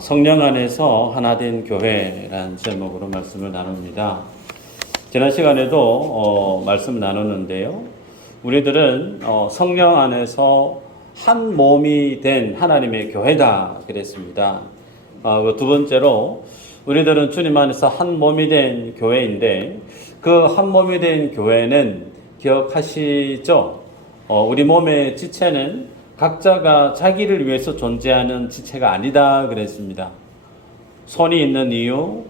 성령 안에서 하나 된 교회라는 제목으로 말씀을 나눕니다. 지난 시간에도 말씀 나눴는데요. 우리들은 성령 안에서 한 몸이 된 하나님의 교회다 그랬습니다. 두 번째로 우리들은 주님 안에서 한 몸이 된 교회인데 그 한 몸이 된 교회는 기억하시죠? 우리 몸의 지체는 각자가 자기를 위해서 존재하는 지체가 아니다 그랬습니다. 손이 있는 이유,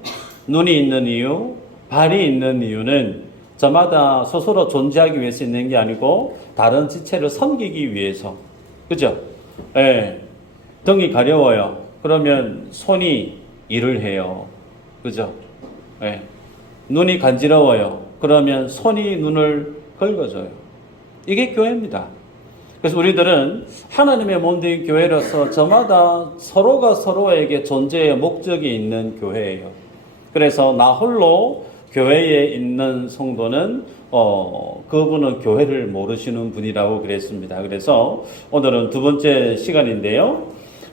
눈이 있는 이유, 발이 있는 이유는 저마다 스스로 존재하기 위해서 있는 게 아니고 다른 지체를 섬기기 위해서. 그죠? 예. 등이 가려워요. 그러면 손이 일을 해요. 그죠? 예. 눈이 간지러워요. 그러면 손이 눈을 긁어줘요. 이게 교회입니다. 그래서 우리들은 하나님의 몸된 교회로서 저마다 서로가 서로에게 존재의 목적이 있는 교회예요. 그래서 나 홀로 교회에 있는 성도는 그분은 교회를 모르시는 분이라고 그랬습니다. 그래서 오늘은 두 번째 시간인데요.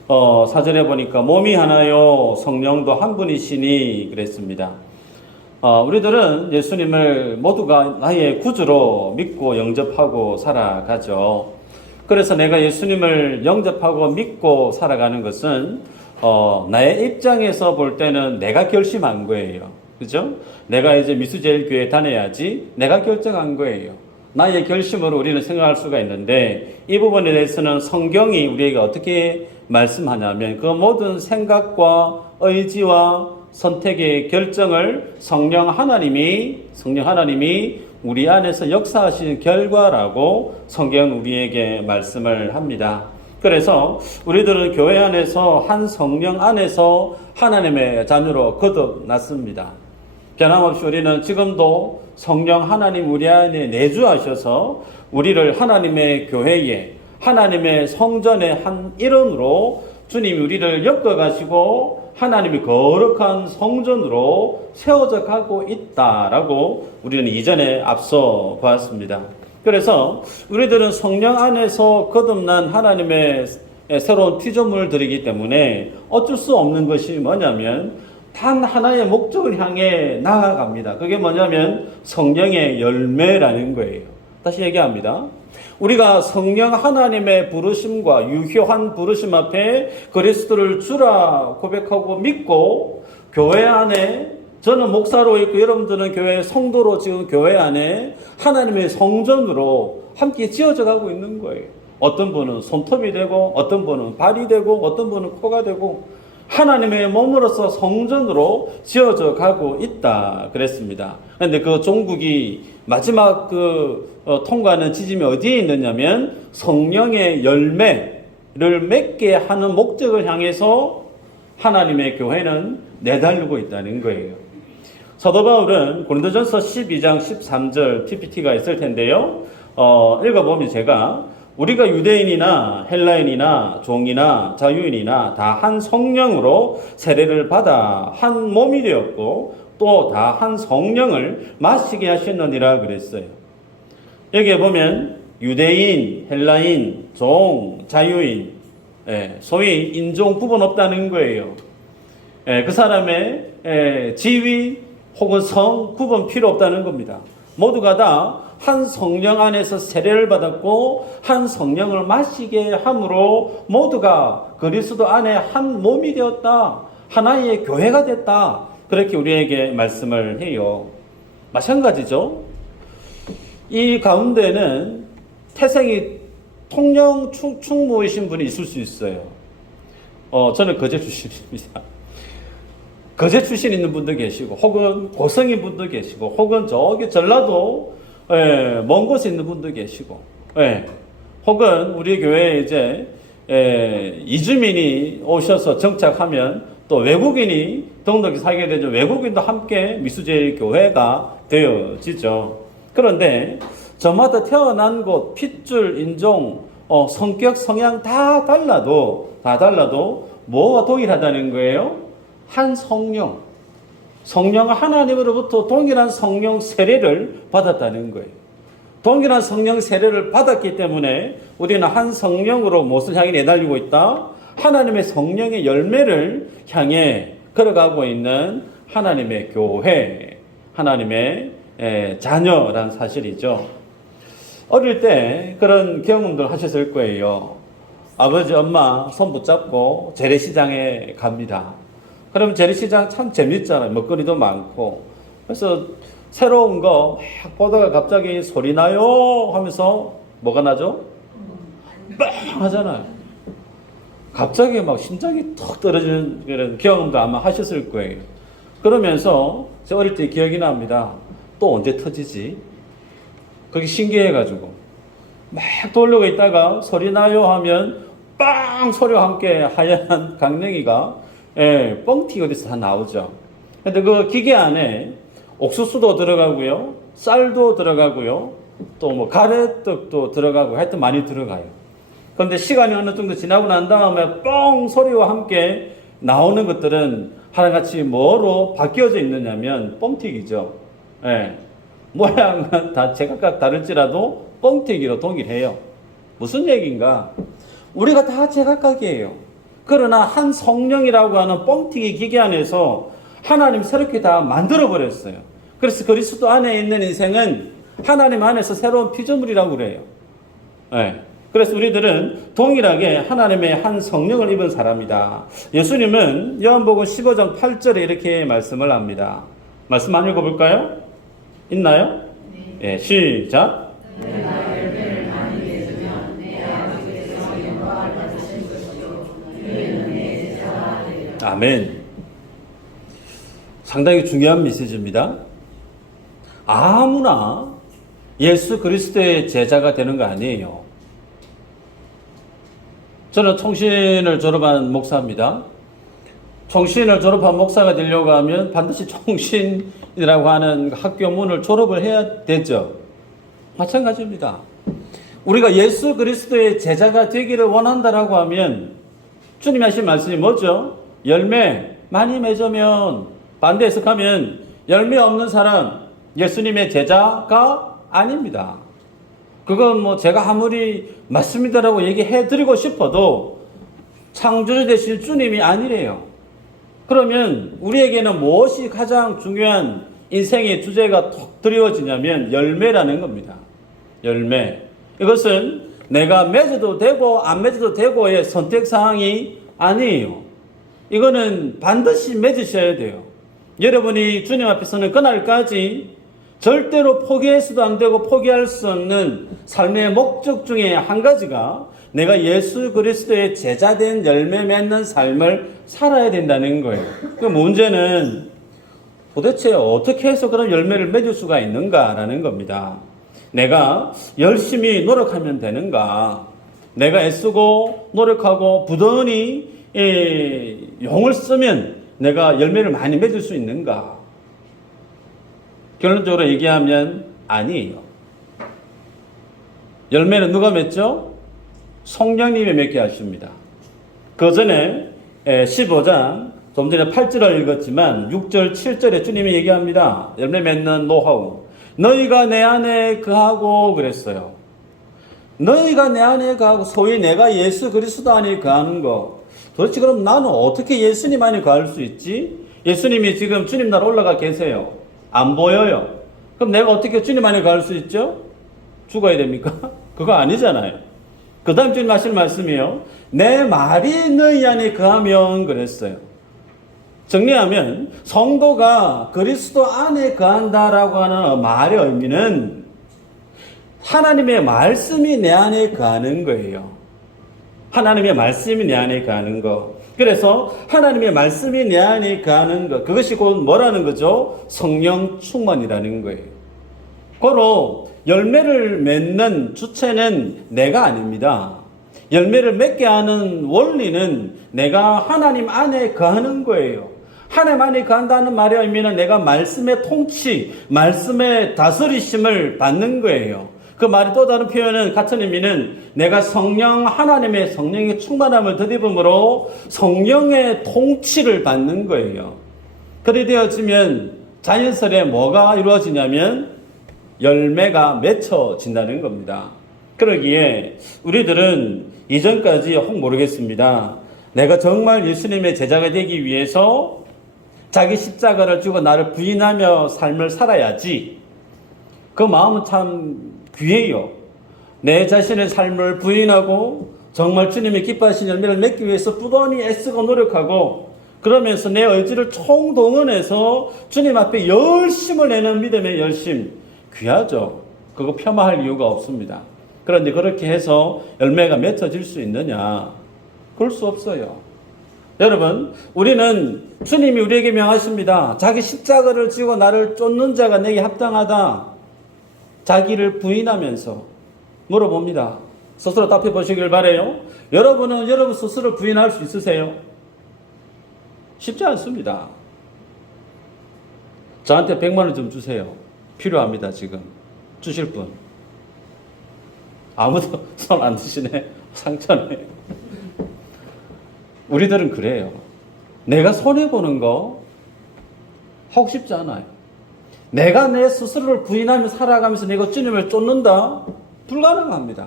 4절에 보니까 몸이 하나요 성령도 한 분이시니 그랬습니다. 우리들은 예수님을 모두가 나의 구주로 믿고 영접하고 살아가죠. 그래서 내가 예수님을 영접하고 믿고 살아가는 것은 나의 입장에서 볼 때는 내가 결심한 거예요. 그죠? 내가 이제 미수제일교회 다녀야지 내가 결정한 거예요. 나의 결심으로 우리는 생각할 수가 있는데 이 부분에 대해서는 성경이 우리에게 어떻게 말씀하냐면 그 모든 생각과 의지와 선택의 결정을 성령 하나님이 우리 안에서 역사하시는 결과라고 성경은 우리에게 말씀을 합니다. 그래서 우리들은 교회 안에서 한 성령 안에서 하나님의 자녀로 거듭났습니다. 변함없이 우리는 지금도 성령 하나님 우리 안에 내주하셔서 우리를 하나님의 교회에 하나님의 성전의 한 일원으로 주님이 우리를 엮어가시고 하나님이 거룩한 성전으로 세워져 가고 있다라고 우리는 이전에 앞서 보았습니다. 그래서 우리들은 성령 안에서 거듭난 하나님의 새로운 피조물들이기 때문에 어쩔 수 없는 것이 뭐냐면 단 하나의 목적을 향해 나아갑니다. 그게 뭐냐면 성령의 열매라는 거예요. 다시 얘기합니다. 우리가 성령 하나님의 부르심과 유효한 부르심 앞에 그리스도를 주라 고백하고 믿고 교회 안에 저는 목사로 있고 여러분들은 교회 성도로 지금 교회 안에 하나님의 성전으로 함께 지어져 가고 있는 거예요. 어떤 분은 손톱이 되고 어떤 분은 발이 되고 어떤 분은 코가 되고 하나님의 몸으로서 성전으로 지어져 가고 있다 그랬습니다. 그런데 그 종국이 마지막 통과하는 지점이 어디에 있느냐면 성령의 열매를 맺게 하는 목적을 향해서 하나님의 교회는 내달리고 있다는 거예요. 사도 바울은 고린도전서 12장 13절 PPT가 있을 텐데요. 읽어보면 제가 우리가 유대인이나 헬라인이나 종이나 자유인이나 다 한 성령으로 세례를 받아 한 몸이 되었고 또 다 한 성령을 마시게 하셨느니라 그랬어요. 여기에 보면 유대인, 헬라인, 종, 자유인, 소위 인종 구분 없다는 거예요. 그 사람의 지위 혹은 성 구분 필요 없다는 겁니다. 모두가 다 한 성령 안에서 세례를 받았고 한 성령을 마시게 함으로 모두가 그리스도 안에 한 몸이 되었다. 하나의 교회가 됐다. 그렇게 우리에게 말씀을 해요. 마찬가지죠. 이 가운데는 태생이 통영 충무이신 분이 있을 수 있어요. 저는 거제 출신입니다. 거제 출신 있는 분도 계시고 혹은 고성인 분도 계시고 혹은 저기 전라도 먼 곳에 있는 분도 계시고 혹은 우리 교회에 이제 이주민이 오셔서 정착하면 또 외국인이 등록이 사게 되죠. 외국인도 함께 미수제일 교회가 되어지죠. 그런데 저마다 태어난 곳, 핏줄, 인종, 성격, 성향 다 달라도 뭐가 동일하다는 거예요? 한 성령. 성령 하나님으로부터 동일한 성령 세례를 받았다는 거예요. 동일한 성령 세례를 받았기 때문에 우리는 한 성령으로 무엇을 향해 내달리고 있다? 하나님의 성령의 열매를 향해 걸어가고 있는 하나님의 교회, 하나님의 자녀란 사실이죠. 어릴 때 그런 경험들 하셨을 거예요. 아버지, 엄마 손 붙잡고 재래시장에 갑니다. 그러면 재래시장 참 재밌잖아요. 먹거리도 많고. 그래서 새로운 거 막 보다가 갑자기 소리 나요 하면서 뭐가 나죠? 빵 하잖아요. 갑자기 막 심장이 턱 떨어지는 그런 경험도 아마 하셨을 거예요. 그러면서 제 어릴 때 기억이 납니다. 또 언제 터지지? 그게 신기해가지고 막 돌리고 있다가 소리 나요 하면 빵 소리와 함께 하얀 강냉이가 뻥튀기 어디서 다 나오죠. 근데 그 기계 안에 옥수수도 들어가고요, 쌀도 들어가고요, 또 뭐 가래떡도 들어가고 하여튼 많이 들어가요. 그런데 시간이 어느 정도 지나고 난 다음에 뻥 소리와 함께 나오는 것들은 하나같이 뭐로 바뀌어져 있느냐면 뻥튀기죠. 모양은 다 제각각 다를지라도 뻥튀기로 동일해요. 무슨 얘기인가? 우리가 다 제각각이에요. 그러나 한 성령이라고 하는 뻥튀기 기계 안에서 하나님 새롭게 다 만들어버렸어요. 그래서 그리스도 안에 있는 인생은 하나님 안에서 새로운 피조물이라고 그래요. 그래서 우리들은 동일하게 하나님의 한 성령을 입은 사람이다. 예수님은 요한복음 15장 8절에 이렇게 말씀을 합니다. 말씀 한번 읽어볼까요? 있나요? 네. 시작. 아멘. 상당히 중요한 메시지입니다. 아무나 예수 그리스도의 제자가 되는 거 아니에요. 저는 총신을 졸업한 목사입니다. 총신을 졸업한 목사가 되려고 하면 반드시 총신이라고 하는 학교문을 졸업을 해야 되죠. 마찬가지입니다. 우리가 예수 그리스도의 제자가 되기를 원한다라고 하면 주님이 하신 말씀이 뭐죠? 열매 많이 맺으면, 반대 해석하면 열매 없는 사람 예수님의 제자가 아닙니다. 그건 뭐 제가 아무리 맞습니다라고 얘기해 드리고 싶어도 창조주 되신 주님이 아니래요. 그러면 우리에게는 무엇이 가장 중요한 인생의 주제가 톡 드리워지냐면 열매라는 겁니다. 열매. 이것은 내가 맺어도 되고 안 맺어도 되고의 선택사항이 아니에요. 이거는 반드시 맺으셔야 돼요. 여러분이 주님 앞에서는 그날까지 절대로 포기해서도 안 되고 포기할 수 없는 삶의 목적 중에 한 가지가 내가 예수 그리스도의 제자된 열매 맺는 삶을 살아야 된다는 거예요. 그 문제는 도대체 어떻게 해서 그런 열매를 맺을 수가 있는가라는 겁니다. 내가 열심히 노력하면 되는가? 내가 애쓰고 노력하고 부단히 용을 쓰면 내가 열매를 많이 맺을 수 있는가? 결론적으로 얘기하면 아니에요. 열매는 누가 맺죠? 성령님이 맺게 하십니다. 그 전에 15장 좀 전에 8절을 읽었지만 6절 7절에 주님이 얘기합니다. 열매 맺는 노하우. 너희가 내 안에 거하고 그랬어요. 너희가 내 안에 거하고, 소위 내가 예수 그리스도 안에 거하는 거. 도대체 그럼 나는 어떻게 예수님 안에 거할 수 있지? 예수님이 지금 주님 나라 올라가 계세요. 안 보여요. 그럼 내가 어떻게 주님 안에 갈 수 있죠? 죽어야 됩니까? 그거 아니잖아요. 그 다음 주님 하실 말씀이요. 내 말이 너희 안에 거하면 그랬어요. 정리하면 성도가 그리스도 안에 거한다라고 하는 말의 의미는 하나님의 말씀이 내 안에 거하는 거예요. 하나님의 말씀이 내 안에 거하는 거. 그래서 하나님의 말씀이 내 안에 거하는 것, 그것이 곧 뭐라는 거죠? 성령 충만이라는 거예요. 고로 열매를 맺는 주체는 내가 아닙니다. 열매를 맺게 하는 원리는 내가 하나님 안에 거하는 거예요. 하나님 안에 거한다는 말의 의미는 내가 말씀의 통치, 말씀의 다스리심을 받는 거예요. 그 말이 또 다른 표현은, 같은 의미는 내가 하나님의 성령의 충만함을 덧입음으로 성령의 통치를 받는 거예요. 그리 되어지면 자연스레 뭐가 이루어지냐면 열매가 맺혀진다는 겁니다. 그러기에 우리들은 이전까지 혹 모르겠습니다. 내가 정말 예수님의 제자가 되기 위해서 자기 십자가를 지고 나를 부인하며 삶을 살아야지. 그 마음은 참 귀해요. 내 자신의 삶을 부인하고 정말 주님의 기뻐하신 열매를 맺기 위해서 부단히 애쓰고 노력하고 그러면서 내 의지를 총동원해서 주님 앞에 열심을 내는 믿음의 열심, 귀하죠. 그거 폄하할 이유가 없습니다. 그런데 그렇게 해서 열매가 맺어질 수 있느냐? 그럴 수 없어요. 여러분, 우리는 주님이 우리에게 명하십니다. 자기 십자가를 지고 나를 쫓는 자가 내게 합당하다. 자기를 부인하면서 물어봅니다. 스스로 답해 보시길 바라요. 여러분은 여러분 스스로 부인할 수 있으세요? 쉽지 않습니다. 저한테 100만 원 좀 주세요. 필요합니다. 지금. 주실 분. 아무도 손 안 드시네. 상처네. 우리들은 그래요. 내가 손해보는 거 하고 싶지 않아요. 내가 내 스스로를 부인하며 살아가면서 내가 주님을 쫓는다? 불가능합니다.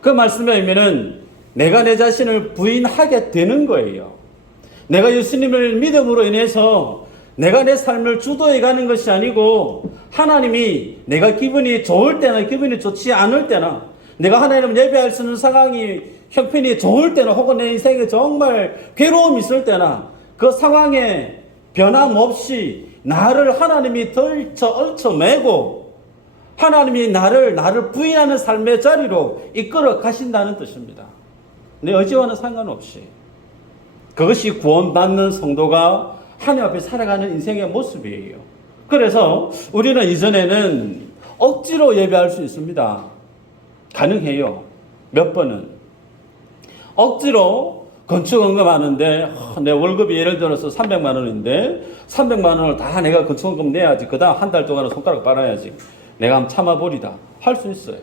그 말씀에 의미는 내가 내 자신을 부인하게 되는 거예요. 내가 예수님을 믿음으로 인해서 내가 내 삶을 주도해 가는 것이 아니고 하나님이 내가 기분이 좋을 때나 기분이 좋지 않을 때나 내가 하나님을 예배할 수 있는 상황이 형편이 좋을 때나 혹은 내 인생에 정말 괴로움이 있을 때나 그 상황에 변함없이 나를 하나님이 얽혀매고 하나님이 나를 부인하는 삶의 자리로 이끌어 가신다는 뜻입니다. 내 의지와는 상관없이. 그것이 구원받는 성도가 하나님 앞에 살아가는 인생의 모습이에요. 그래서 우리는 이전에는 억지로 예배할 수 있습니다. 가능해요. 몇 번은. 억지로 건축원금 하는데 내 월급이 예를 들어서 300만 원인데 300만 원을 다 내가 건축원금 내야지. 그 다음 한 달 동안은 손가락 빨아야지. 내가 한번 참아버리다. 할 수 있어요.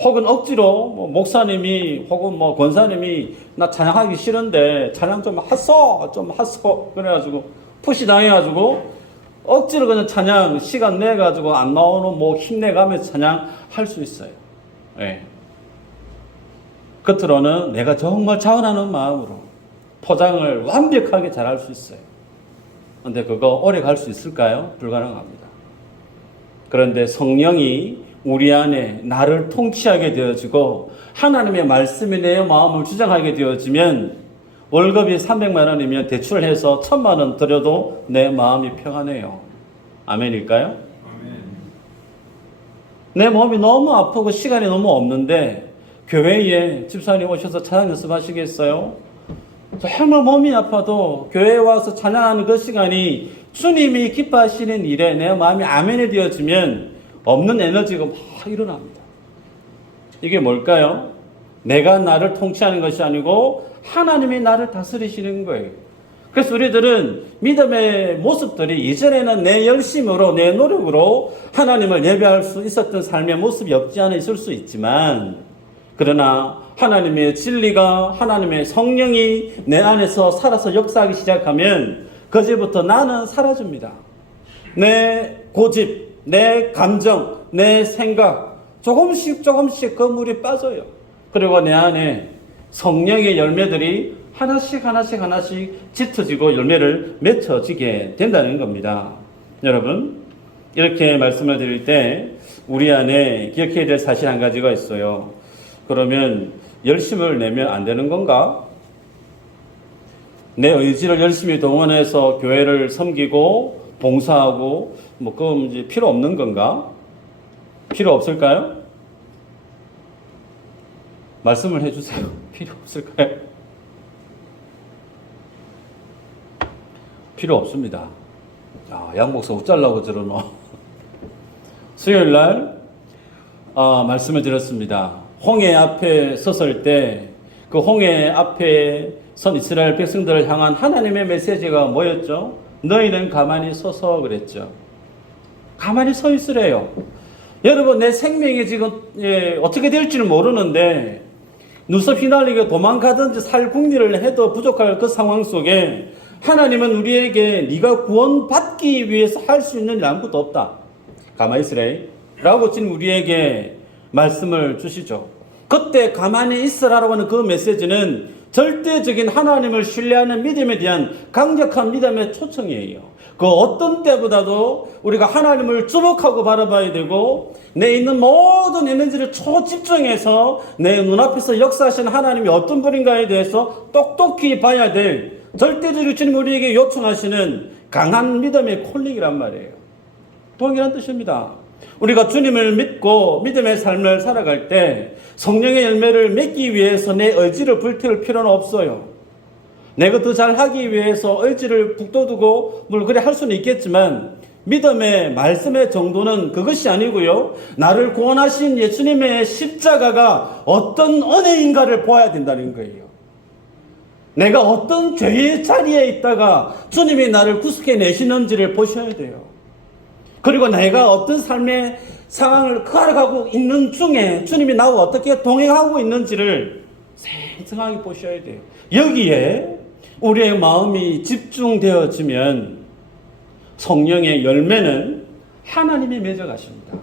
혹은 억지로 목사님이 혹은 권사님이 나 찬양하기 싫은데 찬양 좀 하소 그래가지고 푸시 당해가지고 억지로 그냥 찬양 시간 내가지고 안 나오는 힘내가면서 찬양 할 수 있어요. 네. 겉으로는 내가 정말 자원하는 마음으로 포장을 완벽하게 잘할 수 있어요. 근데 그거 오래 갈 수 있을까요? 불가능합니다. 그런데 성령이 우리 안에 나를 통치하게 되어지고 하나님의 말씀이 내 마음을 주장하게 되어지면 월급이 300만 원이면 대출해서 1000만 원 들여도 내 마음이 평안해요. 아멘일까요? 아멘. 내 몸이 너무 아프고 시간이 너무 없는데 교회에 집사님 오셔서 찬양 연습하시겠어요? 정말 몸이 아파도 교회에 와서 찬양하는 그 시간이 주님이 기뻐하시는 일에 내 마음이 아멘이 되어지면 없는 에너지가 막 일어납니다. 이게 뭘까요? 내가 나를 통치하는 것이 아니고 하나님이 나를 다스리시는 거예요. 그래서 우리들은 믿음의 모습들이 이전에는 내 열심으로 내 노력으로 하나님을 예배할 수 있었던 삶의 모습이 없지 않아 있을 수 있지만 그러나 하나님의 진리가 하나님의 성령이 내 안에서 살아서 역사하기 시작하면 그제부터 나는 사라집니다. 내 고집, 내 감정, 내 생각 조금씩 그 물이 빠져요. 그리고 내 안에 성령의 열매들이 하나씩 짙어지고 열매를 맺혀지게 된다는 겁니다. 여러분, 이렇게 말씀을 드릴 때 우리 안에 기억해야 될 사실 한 가지가 있어요. 그러면 열심을 내면 안 되는 건가? 내 의지를 열심히 동원해서 교회를 섬기고 봉사하고 그건 이제 필요 없는 건가? 필요 없을까요? 말씀을 해주세요. 필요 없을까요? 필요 없습니다. 양 목사 웃잘라고 저러노. 수요일 날 말씀을 드렸습니다. 홍해 앞에 섰을 때 그 홍해 앞에 선 이스라엘 백성들을 향한 하나님의 메시지가 뭐였죠? 너희는 가만히 서서 그랬죠. 가만히 서 있으래요. 여러분, 내 생명이 지금 어떻게 될지는 모르는데 눈썹 휘날리게 도망가든지 살 궁리를 해도 부족할 그 상황 속에 하나님은 우리에게 네가 구원받기 위해서 할 수 있는 일 아무것도 없다. 가만히 있으래 라고 지금 우리에게 말씀을 주시죠. 그때 가만히 있으라고 하는 그 메시지는 절대적인 하나님을 신뢰하는 믿음에 대한 강력한 믿음의 초청이에요. 그 어떤 때보다도 우리가 하나님을 주목하고 바라봐야 되고, 내 있는 모든 에너지를 초집중해서 내 눈앞에서 역사하시는 하나님이 어떤 분인가에 대해서 똑똑히 봐야 될, 절대적으로 주님 우리에게 요청하시는 강한 믿음의 콜링이란 말이에요. 동일한 뜻입니다. 우리가 주님을 믿고 믿음의 삶을 살아갈 때 성령의 열매를 맺기 위해서 내 의지를 불태울 필요는 없어요. 내가 더 잘하기 위해서 의지를 북돋우고 뭘 그래 할 수는 있겠지만, 믿음의 말씀의 정도는 그것이 아니고요, 나를 구원하신 예수님의 십자가가 어떤 은혜인가를 보아야 된다는 거예요. 내가 어떤 죄의 자리에 있다가 주님이 나를 구속해 내시는지를 보셔야 돼요. 그리고 내가 어떤 삶의 상황을 걸어가고 있는 중에 주님이 나와 어떻게 동행하고 있는지를 생생하게 보셔야 돼요. 여기에 우리의 마음이 집중되어지면 성령의 열매는 하나님이 맺어가십니다.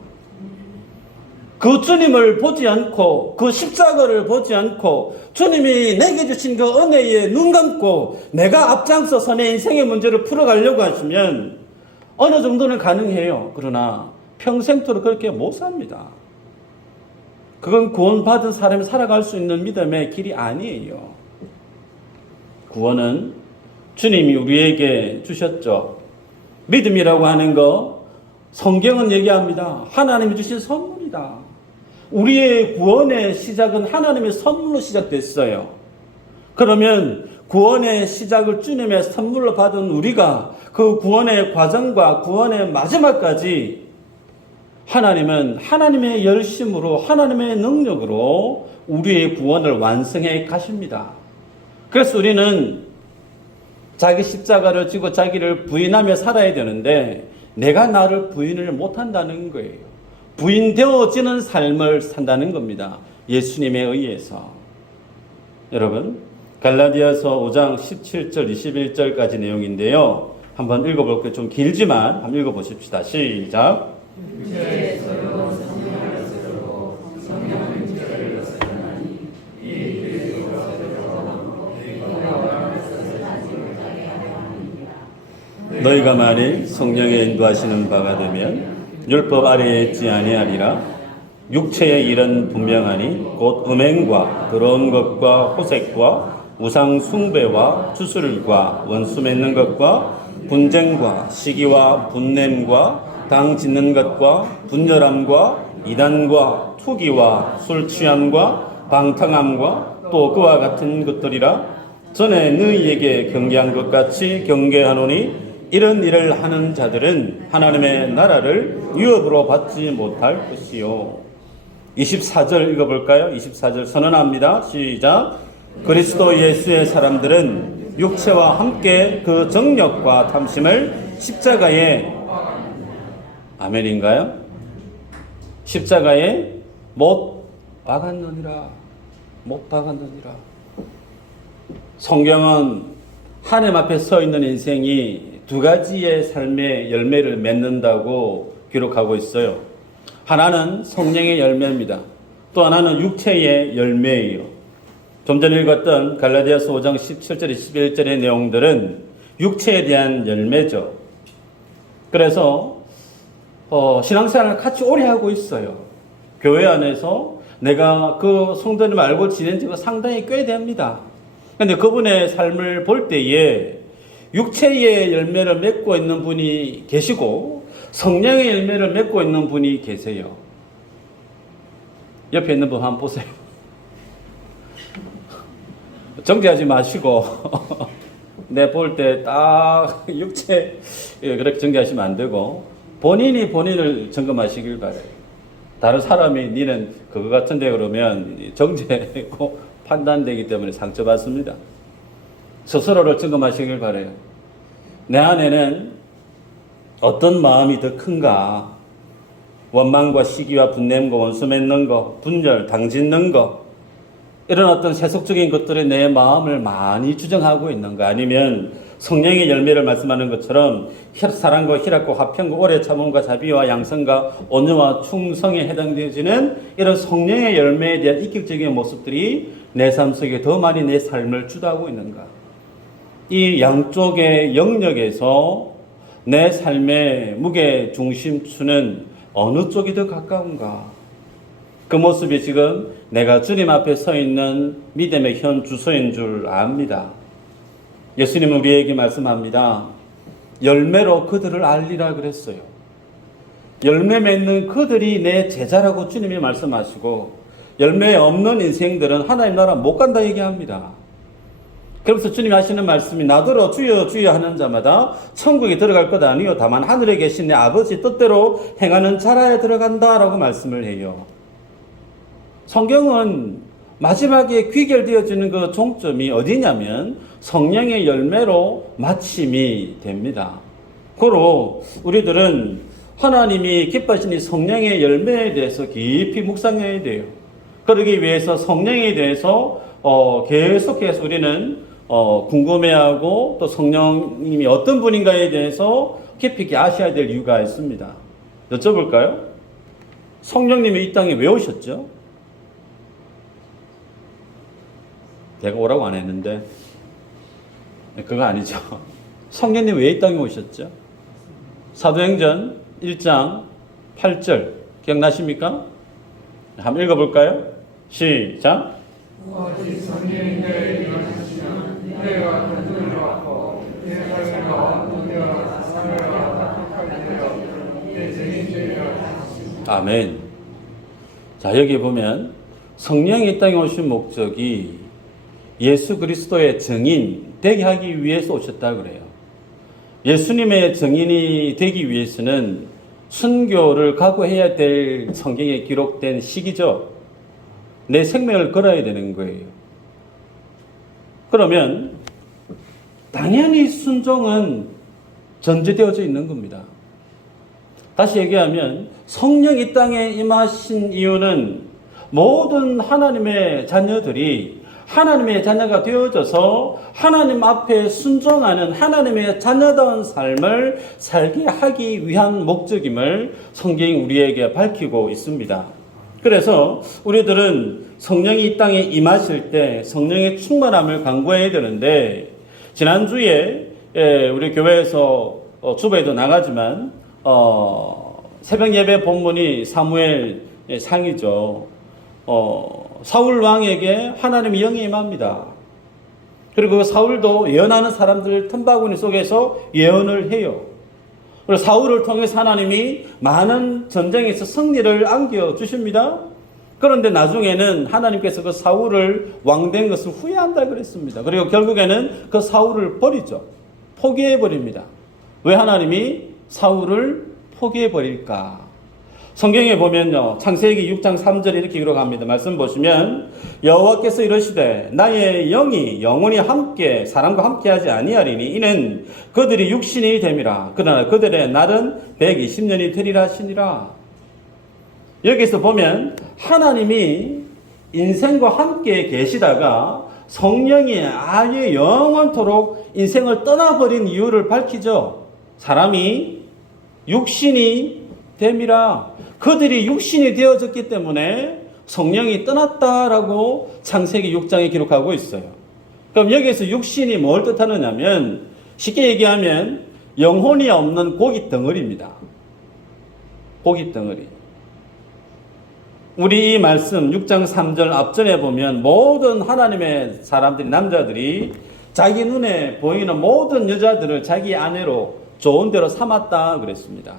그 주님을 보지 않고, 그 십자가를 보지 않고, 주님이 내게 주신 그 은혜에 눈 감고 내가 앞장서서 내 인생의 문제를 풀어가려고 하시면 어느 정도는 가능해요. 그러나 평생토록 그렇게 못 삽니다. 그건 구원받은 사람이 살아갈 수 있는 믿음의 길이 아니에요. 구원은 주님이 우리에게 주셨죠. 믿음이라고 하는 거 성경은 얘기합니다. 하나님이 주신 선물이다. 우리의 구원의 시작은 하나님의 선물로 시작됐어요. 그러면 구원의 시작을 주님의 선물로 받은 우리가 그 구원의 과정과 구원의 마지막까지 하나님은 하나님의 열심으로, 하나님의 능력으로 우리의 구원을 완성해 가십니다. 그래서 우리는 자기 십자가를 지고 자기를 부인하며 살아야 되는데, 내가 나를 부인을 못한다는 거예요. 부인되어지는 삶을 산다는 겁니다. 예수님에 의해서. 여러분, 갈라디아서 5장 17절 21절까지 내용인데요. 한번 읽어볼게요. 좀 길지만 한번 읽어보십시다. 시작. 너희가 만일 성령의 인도하시는 바가 되면 율법 아래에 있지 아니하리라. 육체의 일은 분명하니 곧 음행과 더러운 것과 호색과 우상 숭배와 주술과 원수 맺는 것과 분쟁과 시기와 분냄과 당 짓는 것과 분열함과 이단과 투기와 술 취함과 방탕함과 또 그와 같은 것들이라. 전에 너희에게 경계한 것 같이 경계하노니 이런 일을 하는 자들은 하나님의 나라를 유업으로 받지 못할 것이요. 24절 읽어볼까요? 24절 선언합니다. 시작. 그리스도 예수의 사람들은 육체와 함께 그 정욕과 탐심을 십자가에, 아멘인가요? 십자가에 못 박았느니라. 못 박았느니라. 성경은 하나님 앞에 서 있는 인생이 두 가지의 삶의 열매를 맺는다고 기록하고 있어요. 하나는 성령의 열매입니다. 또 하나는 육체의 열매예요. 좀 전에 읽었던 갈라디아서 5장 17절 21절의 내용들은 육체에 대한 열매죠. 그래서 신앙생활을 같이 오래 하고 있어요. 교회 안에서 내가 그 성도님 알고 지낸 지가 상당히 꽤 됩니다. 그런데 그분의 삶을 볼 때에 육체의 열매를 맺고 있는 분이 계시고 성령의 열매를 맺고 있는 분이 계세요. 옆에 있는 분 한번 보세요. 정죄하지 마시고 내 볼 때 딱 육체 그렇게 정죄하시면 안 되고 본인이 본인을 점검하시길 바라요. 다른 사람이 니는 그거 같은데 그러면 정죄고 판단되기 때문에 상처받습니다. 스스로를 점검하시길 바라요. 내 안에는 어떤 마음이 더 큰가? 원망과 시기와 분냄과 원수 맺는 거, 분열, 당짓는 거, 이런 어떤 세속적인 것들이 내 마음을 많이 주정하고 있는가? 아니면 성령의 열매를 말씀하는 것처럼 사랑과 희락과 화평과 오래 참음과 자비와 양성과 온유와 충성에 해당되어지는 이런 성령의 열매에 대한 인격적인 모습들이 내 삶 속에 더 많이 내 삶을 주도하고 있는가? 이 양쪽의 영역에서 내 삶의 무게 중심추는 어느 쪽이 더 가까운가? 그 모습이 지금 내가 주님 앞에 서 있는 믿음의 현 주소인 줄 압니다. 예수님은 우리에게 말씀합니다. 열매로 그들을 알리라 그랬어요. 열매 맺는 그들이 내 제자라고 주님이 말씀하시고, 열매 없는 인생들은 하나님 나라 못 간다 얘기합니다. 그래서 주님이 하시는 말씀이 나더러 주여 주여 하는 자마다 천국에 들어갈 것 아니요 다만 하늘에 계신 내 아버지 뜻대로 행하는 자라에 들어간다라고 말씀을 해요. 성경은 마지막에 귀결되어지는 그 종점이 어디냐면 성령의 열매로 마침이 됩니다. 고로 우리들은 하나님이 기뻐하시는 성령의 열매에 대해서 깊이 묵상해야 돼요. 그러기 위해서 성령에 대해서 계속해서 우리는 궁금해하고 또 성령님이 어떤 분인가에 대해서 깊이 있게 아셔야 될 이유가 있습니다. 여쭤볼까요? 성령님이 이 땅에 왜 오셨죠? 내가 오라고 안 했는데 그거 아니죠. 성령님 왜 이 땅에 오셨죠? 사도행전 1장 8절 기억나십니까? 한번 읽어볼까요? 시작. 오직 성령이 너희에게 임하시면 너희가 권능을 받고 내 삶과 은혜와 사랑과 착함을 되어 내 증인 되리라. 아멘. 자, 여기 보면 성령이 이 땅에 오신 목적이 예수 그리스도의 증인 되게 하기 위해서 오셨다 그래요. 예수님의 증인이 되기 위해서는 순교를 각오해야 될 성경에 기록된 시기죠. 내 생명을 걸어야 되는 거예요. 그러면 당연히 순종은 전제되어져 있는 겁니다. 다시 얘기하면 성령이 이 땅에 임하신 이유는 모든 하나님의 자녀들이 하나님의 자녀가 되어져서 하나님 앞에 순종하는 하나님의 자녀다운 삶을 살게 하기 위한 목적임을 성경이 우리에게 밝히고 있습니다. 그래서 우리들은 성령이 이 땅에 임하실 때 성령의 충만함을 간구해야 되는데, 지난주에 우리 교회에서 주보에도 나가지만 새벽 예배 본문이 사무엘 상이죠. 사울 왕에게 하나님의 영이 임합니다. 그리고 사울도 예언하는 사람들 틈바구니 속에서 예언을 해요. 그리고 사울을 통해서 하나님이 많은 전쟁에서 승리를 안겨주십니다. 그런데 나중에는 하나님께서 그 사울을 왕된 것을 후회한다 그랬습니다. 그리고 결국에는 그 사울을 버리죠. 포기해버립니다. 왜 하나님이 사울을 포기해버릴까? 성경에 보면요, 창세기 6장 3절 이렇게 기록합니다. 말씀 보시면 여호와께서 이르시되 나의 영이 영원히 함께 사람과 함께하지 아니하리니 이는 그들이 육신이 됨이라. 그러나 그들의 날은 120년이 되리라 하시니라. 여기서 보면 하나님이 인생과 함께 계시다가 성령이 아예 영원토록 인생을 떠나버린 이유를 밝히죠. 사람이 육신이 됨이라. 그들이 육신이 되어졌기 때문에 성령이 떠났다라고 창세기 6장에 기록하고 있어요. 그럼 여기에서 육신이 뭘 뜻하느냐면 쉽게 얘기하면 영혼이 없는 고기 덩어리입니다. 고기 덩어리. 우리 이 말씀 6장 3절 앞전에 보면 모든 하나님의 사람들이, 남자들이 자기 눈에 보이는 모든 여자들을 자기 아내로 좋은 대로 삼았다 그랬습니다.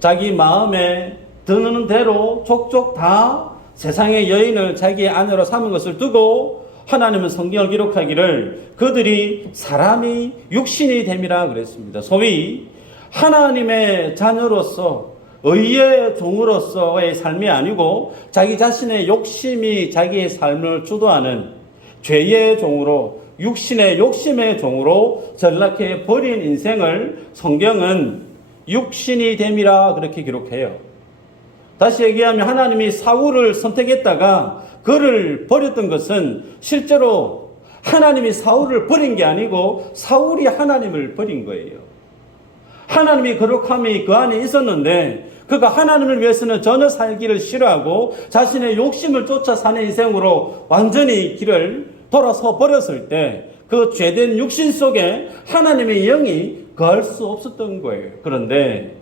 자기 마음에 드는 대로 족족 다 세상의 여인을 자기의 아내로 삼은 것을 두고 하나님은 성경을 기록하기를 그들이 사람이 육신이 됨이라 그랬습니다. 소위 하나님의 자녀로서 의의 종으로서의 삶이 아니고 자기 자신의 욕심이 자기의 삶을 주도하는 죄의 종으로, 육신의 욕심의 종으로 전락해 버린 인생을 성경은 육신이 됨이라 그렇게 기록해요. 다시 얘기하면 하나님이 사울을 선택했다가 그를 버렸던 것은 실제로 하나님이 사울을 버린 게 아니고 사울이 하나님을 버린 거예요. 하나님이 거룩함이 그 안에 있었는데 그가 하나님을 위해서는 전혀 살기를 싫어하고 자신의 욕심을 쫓아 사는 인생으로 완전히 길을 돌아서 버렸을 때 그 죄된 육신 속에 하나님의 영이 거할 수 없었던 거예요. 그런데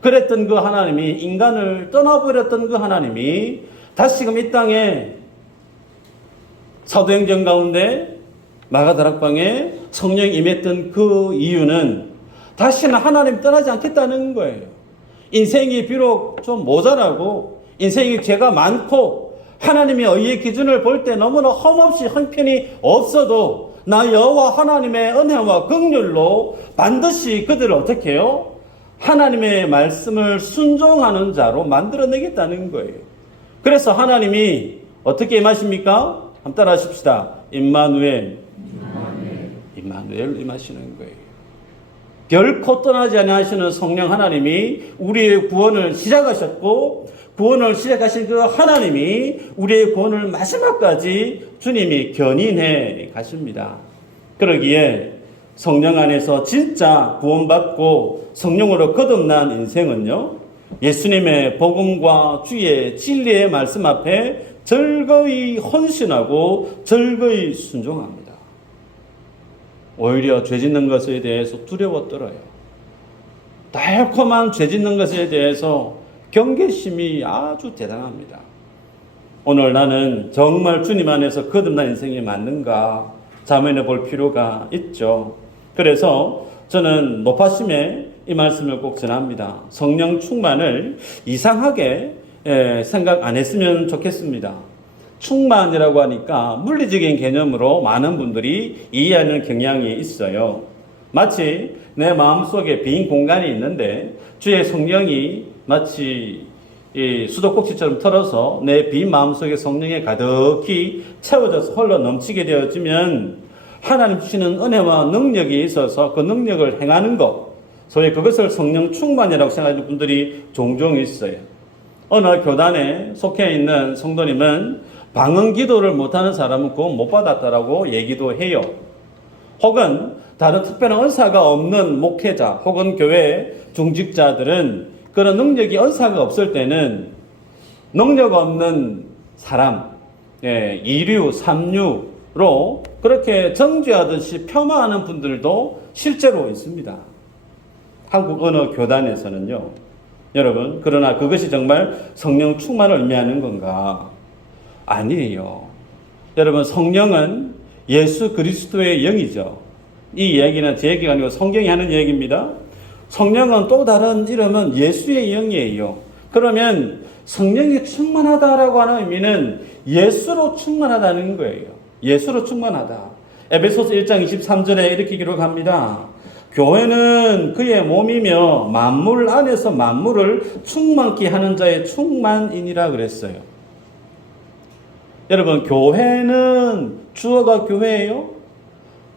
그랬던 그 하나님이, 인간을 떠나버렸던 그 하나님이 다시금 이 땅에 사도행전 가운데 마가다락방에 성령이 임했던 그 이유는 다시는 하나님 떠나지 않겠다는 거예요. 인생이 비록 좀 모자라고 인생이 죄가 많고 하나님의 의의 기준을 볼 때 너무나 험없이 형편이 없어도 나 여호와 하나님의 은혜와 긍휼로 반드시 그들을 어떻게 해요? 하나님의 말씀을 순종하는 자로 만들어내겠다는 거예요. 그래서 하나님이 어떻게 임하십니까? 한번 따라 하십시다. 임마누엘 임하시는 거예요. 결코 떠나지 아니하시는 성령 하나님이 우리의 구원을 시작하셨고 구원을 시작하신 그 하나님이 우리의 구원을 마지막까지 주님이 견인해 가십니다. 그러기에 성령 안에서 진짜 구원받고 성령으로 거듭난 인생은요, 예수님의 복음과 주의 진리의 말씀 앞에 즐거이 헌신하고 즐거이 순종합니다. 오히려 죄 짓는 것에 대해서 두려워 떨어요. 달콤한 죄 짓는 것에 대해서 경계심이 아주 대단합니다. 오늘 나는 정말 주님 안에서 거듭난 인생이 맞는가 자문해 볼 필요가 있죠. 그래서 저는 높아심에 이 말씀을 꼭 전합니다. 성령 충만을 이상하게 생각 안 했으면 좋겠습니다. 충만이라고 하니까 물리적인 개념으로 많은 분들이 이해하는 경향이 있어요. 마치 내 마음속에 빈 공간이 있는데 주의 성령이 마치 이 수도꼭지처럼 털어서 내 빈 마음속에 성령에 가득히 채워져서 흘러 넘치게 되어지면 하나님 주시는 은혜와 능력이 있어서 그 능력을 행하는 것, 소위 그것을 성령 충만이라고 생각하는 분들이 종종 있어요. 어느 교단에 속해 있는 성도님은 방언 기도를 못하는 사람은 구원 못 받았다라고 얘기도 해요. 혹은 다른 특별한 은사가 없는 목회자 혹은 교회 중직자들은 그런 능력이 은사가 없을 때는 능력 없는 사람, 이류, 삼류로 그렇게 정죄하듯이 폄하하는 분들도 실제로 있습니다. 한국 어느 교단에서는요. 여러분, 그러나 그것이 정말 성령 충만을 의미하는 건가? 아니에요. 여러분, 성령은 예수 그리스도의 영이죠. 이 이야기는 제 얘기가 아니고 성경이 하는 얘기입니다. 성령은 또 다른 이름은 예수의 영이에요. 그러면 성령이 충만하다라고 하는 의미는 예수로 충만하다는 거예요. 예수로 충만하다. 에베소서 1장 23절에 이렇게 기록합니다. 교회는 그의 몸이며 만물 안에서 만물을 충만케 하는 자의 충만이니라 그랬어요. 여러분, 교회는 주어가 교회예요.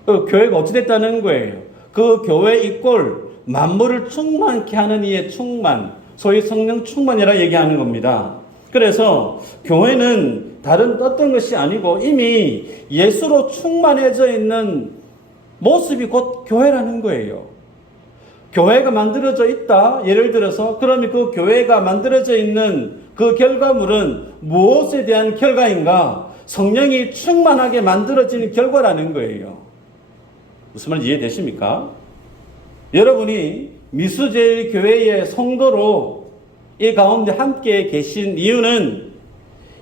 그 교회가 어찌 됐다는 거예요? 그 교회 이꼴 만물을 충만케 하는 이의 충만, 소위 성령 충만이라 얘기하는 겁니다. 그래서 교회는 다른 어떤 것이 아니고 이미 예수로 충만해져 있는 모습이 곧 교회라는 거예요. 교회가 만들어져 있다. 예를 들어서 그러면 그 교회가 만들어져 있는 그 결과물은 무엇에 대한 결과인가? 성령이 충만하게 만들어지는 결과라는 거예요. 무슨 말인지 이해되십니까? 여러분이 미수제일교회의 성도로 이 가운데 함께 계신 이유는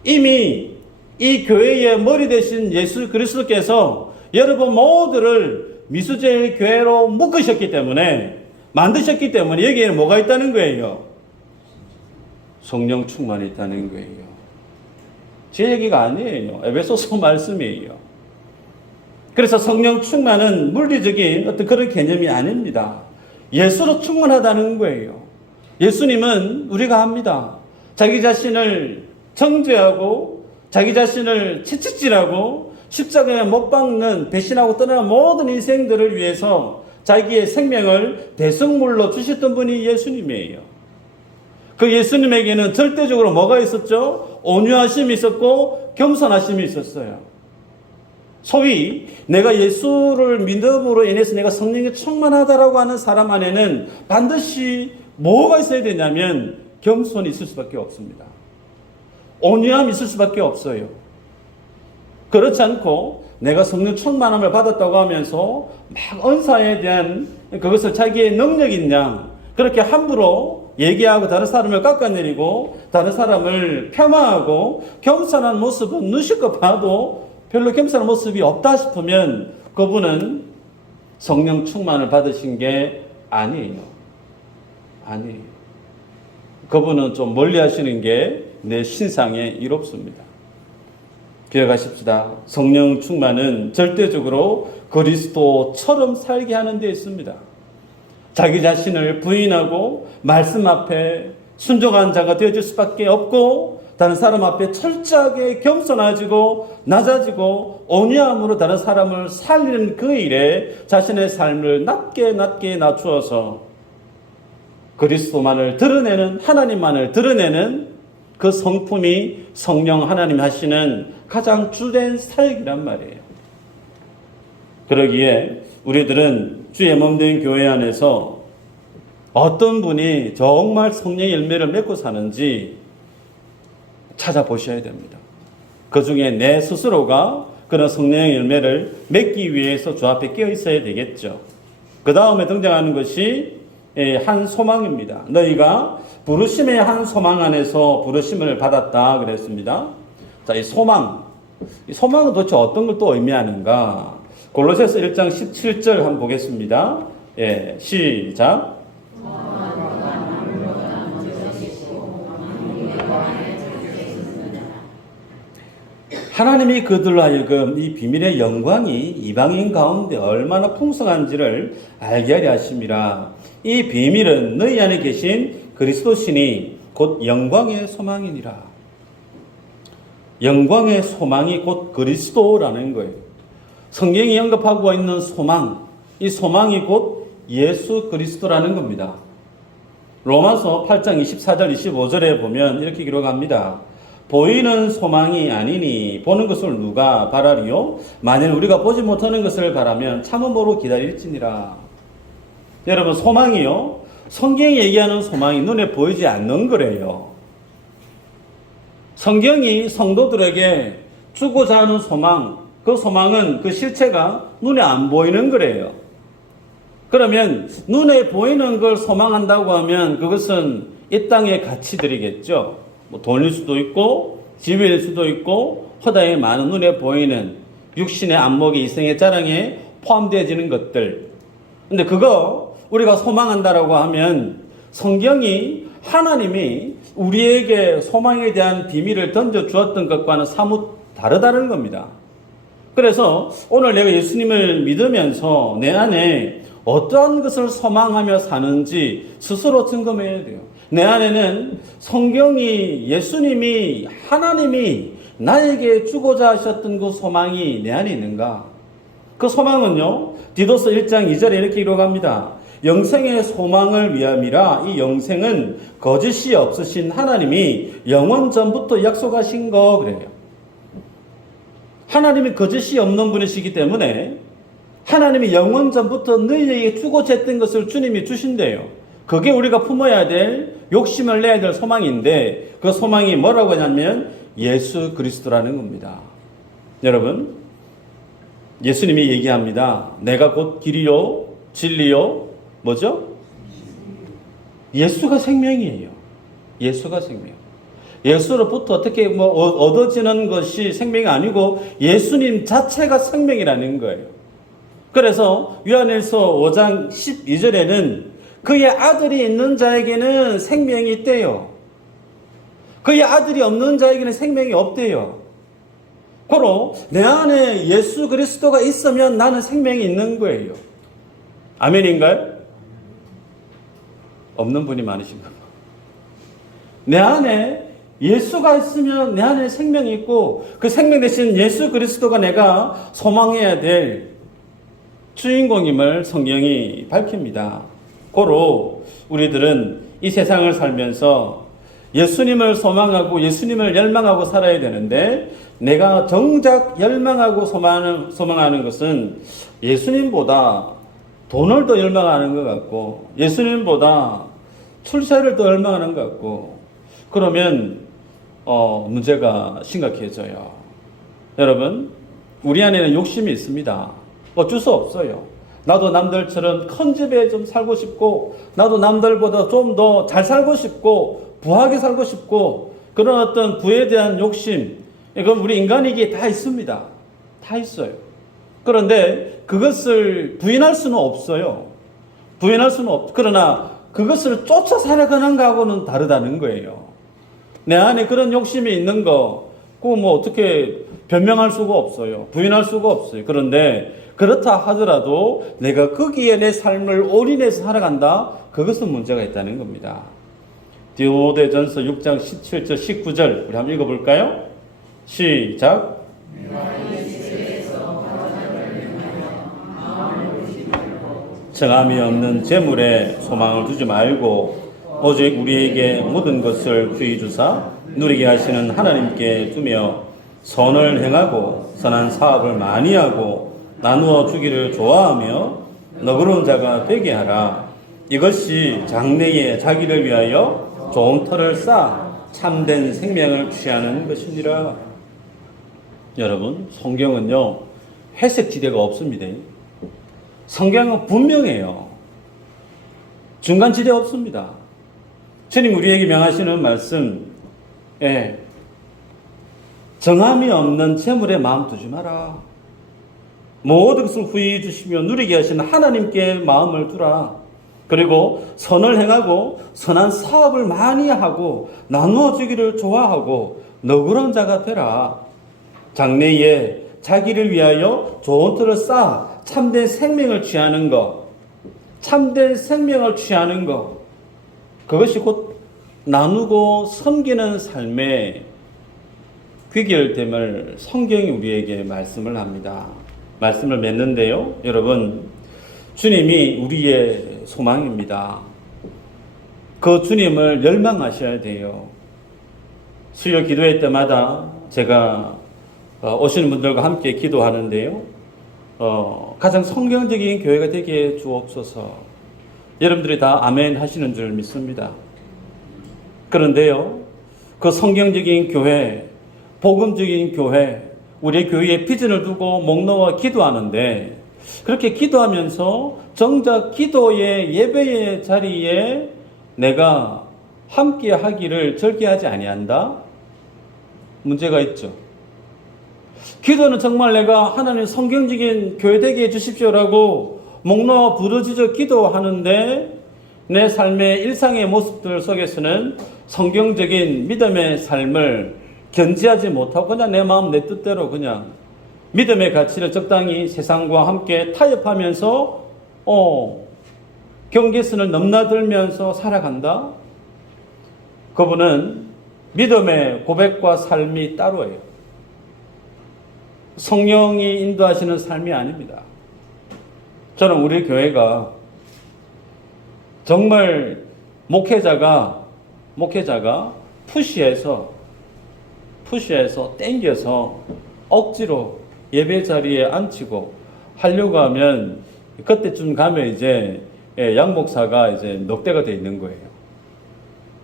이미 이 교회의 머리 되신 예수 그리스도께서 여러분 모두를 미수제일교회로 묶으셨기 때문에, 만드셨기 때문에 여기에는 뭐가 있다는 거예요? 성령 충만이 있다는 거예요. 제 얘기가 아니에요. 에베소서 말씀이에요. 그래서 성령 충만은 물리적인 어떤 그런 개념이 아닙니다. 예수로 충만하다는 거예요. 예수님은 우리가 합니다. 자기 자신을 정죄하고 자기 자신을 채찍질하고 십자가에 못 박는 배신하고 떠나는 모든 인생들을 위해서 자기의 생명을 대성물로 주셨던 분이 예수님이에요. 그 예수님에게는 절대적으로 뭐가 있었죠? 온유하심이 있었고 겸손하심이 있었어요. 소위 내가 예수를 믿음으로 인해서 내가 성령에 충만하다라고 하는 사람 안에는 반드시 뭐가 있어야 되냐면 겸손이 있을 수밖에 없습니다. 온유함이 있을 수밖에 없어요. 그렇지 않고 내가 성령 충만함을 받았다고 하면서 막 언사에 대한 그것을 자기의 능력인 양 그렇게 함부로 얘기하고 다른 사람을 깎아내리고 다른 사람을 폄하하고 겸손한 모습은 눈시껏 봐도 별로 겸손한 모습이 없다 싶으면 그분은 성령 충만을 받으신 게 아니에요. 아니에요. 그분은 좀 멀리 하시는 게 내 신상에 이롭습니다. 기억하십시다. 성령 충만은 절대적으로 그리스도처럼 살게 하는 데 있습니다. 자기 자신을 부인하고 말씀 앞에 순종한 자가 되어질 수밖에 없고 다른 사람 앞에 철저하게 겸손해지고 낮아지고 온유함으로 다른 사람을 살리는 그 일에 자신의 삶을 낮게 낮추어서 그리스도만을 드러내는 하나님만을 드러내는 그 성품이 성령 하나님 하시는 가장 주된 사역이란 말이에요. 그러기에 우리들은 주의 몸된 교회 안에서 어떤 분이 정말 성령의 열매를 맺고 사는지 찾아보셔야 됩니다. 그 중에 내 스스로가 그런 성령의 열매를 맺기 위해서 주 앞에 깨어 있어야 되겠죠. 그 다음에 등장하는 것이 한 소망입니다. 너희가 부르심의 한 소망 안에서 부르심을 받았다 그랬습니다. 자, 이 소망은 도대체 어떤 걸 또 의미하는가? 골로새서 1장 17절 한번 보겠습니다. 예, 시작. 하나님이 그들로 하여금 이 비밀의 영광이 이방인 가운데 얼마나 풍성한지를 알게 하려 하심이라. 이 비밀은 너희 안에 계신 그리스도시니 곧 영광의 소망이니라. 영광의 소망이 곧 그리스도라는 거예요. 성경이 언급하고 있는 소망, 이 소망이 곧 예수 그리스도라는 겁니다. 로마서 8장 24절 25절에 보면 이렇게 기록합니다. 보이는 소망이 아니니 보는 것을 누가 바라리요? 만일 우리가 보지 못하는 것을 바라면 참음으로 기다릴지니라. 여러분, 소망이요, 성경이 얘기하는 소망이 눈에 보이지 않는 거래요. 성경이 성도들에게 주고자 하는 소망, 그 소망은 그 실체가 눈에 안 보이는 거래요. 그러면 눈에 보이는 걸 소망한다고 하면 그것은 이 땅의 가치들이겠죠. 뭐 돈일 수도 있고 집일 수도 있고 허다에 많은 눈에 보이는 육신의 안목의 이생의 자랑에 포함되어지는 것들. 근데 그거 우리가 소망한다라고 하면 성경이 하나님이 우리에게 소망에 대한 비밀을 던져주었던 것과는 사뭇 다르다는 겁니다. 그래서 오늘 내가 예수님을 믿으면서 내 안에 어떠한 것을 소망하며 사는지 스스로 점검해야 돼요. 내 안에는 성경이, 예수님이, 하나님이 나에게 주고자 하셨던 그 소망이 내 안에 있는가? 그 소망은요, 디도서 1장 2절에 이렇게 기록합니다. 영생의 소망을 위함이라. 이 영생은 거짓이 없으신 하나님이 영원 전부터 약속하신 거 그래요. 하나님이 거짓이 없는 분이시기 때문에 하나님이 영원 전부터 너희에게 주고자 했던 것을 주님이 주신대요. 그게 우리가 품어야 될, 욕심을 내야 될 소망인데 그 소망이 뭐라고 하냐면 예수 그리스도라는 겁니다. 여러분, 예수님이 얘기합니다. 내가 곧 길이요 진리요 뭐죠? 예수가 생명이에요. 예수가 생명. 예수로부터 어떻게 얻어지는 것이 생명이 아니고 예수님 자체가 생명이라는 거예요. 그래서 요한일서 5장 12절에는 그의 아들이 있는 자에게는 생명이 있대요. 그의 아들이 없는 자에게는 생명이 없대요. 고로 내 안에 예수 그리스도가 있으면 나는 생명이 있는 거예요. 아멘인가요? 없는 분이 많으신가 봐. 내 안에 예수가 있으면 내 안에 생명이 있고 그 생명 대신 예수 그리스도가 내가 소망해야 될 주인공임을 성경이 밝힙니다. 고로 우리들은 이 세상을 살면서 예수님을 소망하고 예수님을 열망하고 살아야 되는데 내가 정작 열망하고 소망하는 것은 예수님보다 돈을 더 열망하는 것 같고, 예수님보다 출세를 더 열망하는 것 같고, 그러면 문제가 심각해져요. 여러분, 우리 안에는 욕심이 있습니다. 어쩔 수 없어요. 나도 남들처럼 큰 집에 좀 살고 싶고, 나도 남들보다 좀 더 잘 살고 싶고, 부하게 살고 싶고, 그런 어떤 부에 대한 욕심, 이건 우리 인간에게 다 있습니다. 다 있어요. 그런데 그것을 부인할 수는 없어요. 부인할 수는 그러나 그것을 쫓아 살아가는 거하고는 다르다는 거예요. 내 안에 그런 욕심이 있는 거, 그거 뭐 어떻게 변명할 수가 없어요. 부인할 수가 없어요. 그런데 그렇다 하더라도 내가 거기에 내 삶을 올인해서 살아간다? 그것은 문제가 있다는 겁니다. 디모데전서 6장 17절 19절 우리 한번 읽어볼까요? 시작. 정함이 없는 재물에 소망을 두지 말고 오직 우리에게 모든 것을 주의 주사 누리게 하시는 하나님께 두며 선을 행하고 선한 사업을 많이 하고 나누어 주기를 좋아하며 너그러운 자가 되게 하라. 이것이 장래에 자기를 위하여 좋은 터를 쌓아 참된 생명을 취하는 것이니라. 여러분, 성경은요 회색 지대가 없습니다. 성경은 분명해요. 중간 지대 없습니다. 주님 우리에게 명하시는 말씀, 정함이 없는 재물에 마음 두지 마라. 모든 것을 후히 주시며 누리게 하시는 하나님께 마음을 두라. 그리고 선을 행하고 선한 사업을 많이 하고 나누어 주기를 좋아하고 너그러운 자가 되라. 장래에 자기를 위하여 좋은 터를 쌓아 참된 생명을 취하는 것, 참된 생명을 취하는 것, 그것이 곧 나누고 섬기는 삶의 귀결됨을 성경이 우리에게 말씀을 합니다. 말씀을 맺는데요. 여러분, 주님이 우리의 소망입니다. 그 주님을 열망하셔야 돼요. 수요 기도회 때마다 제가 오시는 분들과 함께 기도하는데요. 가장 성경적인 교회가 되게 주옵소서. 여러분들이 다 아멘 하시는 줄 믿습니다. 그런데요, 그 성경적인 교회, 복음적인 교회, 우리의 교회에 비전을 두고 목 놓아 기도하는데, 그렇게 기도하면서 정작 기도의 예배의 자리에 내가 함께 하기를 절개하지 아니한다? 문제가 있죠. 기도는 정말 내가 하나님 성경적인 교회 되게 해주십시오라고 목 놓아 부르짖어 기도하는데, 내 삶의 일상의 모습들 속에서는 성경적인 믿음의 삶을 견지하지 못하고 그냥 내 마음 내 뜻대로 그냥 믿음의 가치를 적당히 세상과 함께 타협하면서 경계선을 넘나들면서 살아간다? 그분은 믿음의 고백과 삶이 따로예요. 성령이 인도하시는 삶이 아닙니다. 저는 우리 교회가 정말 목회자가 푸시해서 땡겨서 억지로 예배 자리에 앉히고 하려고 하면 그때쯤 가면 이제 양 목사가 이제 넉대가 돼 있는 거예요.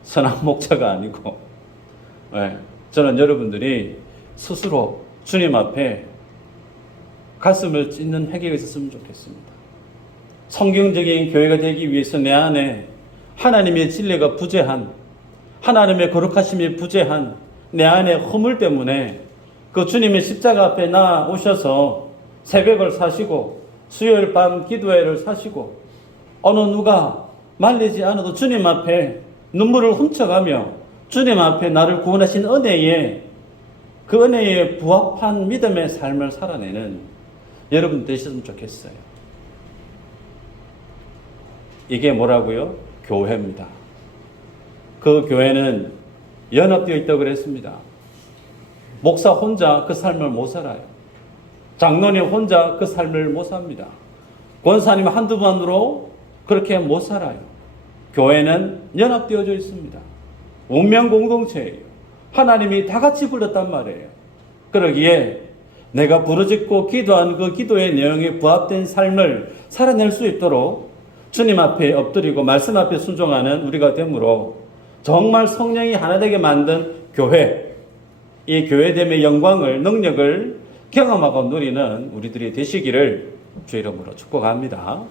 선한 목자가 아니고. 저는 여러분들이 스스로 주님 앞에 가슴을 찢는 회개가 있었으면 좋겠습니다. 성경적인 교회가 되기 위해서 내 안에 하나님의 진리가 부재한, 하나님의 거룩하심이 부재한 내 안에 허물 때문에 그 주님의 십자가 앞에 나오셔서 새벽을 사시고 수요일 밤 기도회를 사시고 어느 누가 말리지 않아도 주님 앞에 눈물을 훔쳐가며 주님 앞에 나를 구원하신 은혜에 그 은혜에 부합한 믿음의 삶을 살아내는 여러분 되셨으면 좋겠어요. 이게 뭐라고요? 교회입니다. 그 교회는 연합되어 있다고 그랬습니다. 목사 혼자 그 삶을 못 살아요. 장로님 혼자 그 삶을 못 삽니다. 권사님 한두 번으로 그렇게 못 살아요. 교회는 연합되어져 있습니다. 운명 공동체예요. 하나님이 다 같이 불렀단 말이에요. 그러기에 내가 부르짖고 기도한 그 기도의 내용에 부합된 삶을 살아낼 수 있도록 주님 앞에 엎드리고 말씀 앞에 순종하는 우리가 되므로 정말 성령이 하나 되게 만든 교회, 이 교회됨의 영광을, 능력을 경험하고 누리는 우리들이 되시기를 주 이름으로 축복합니다.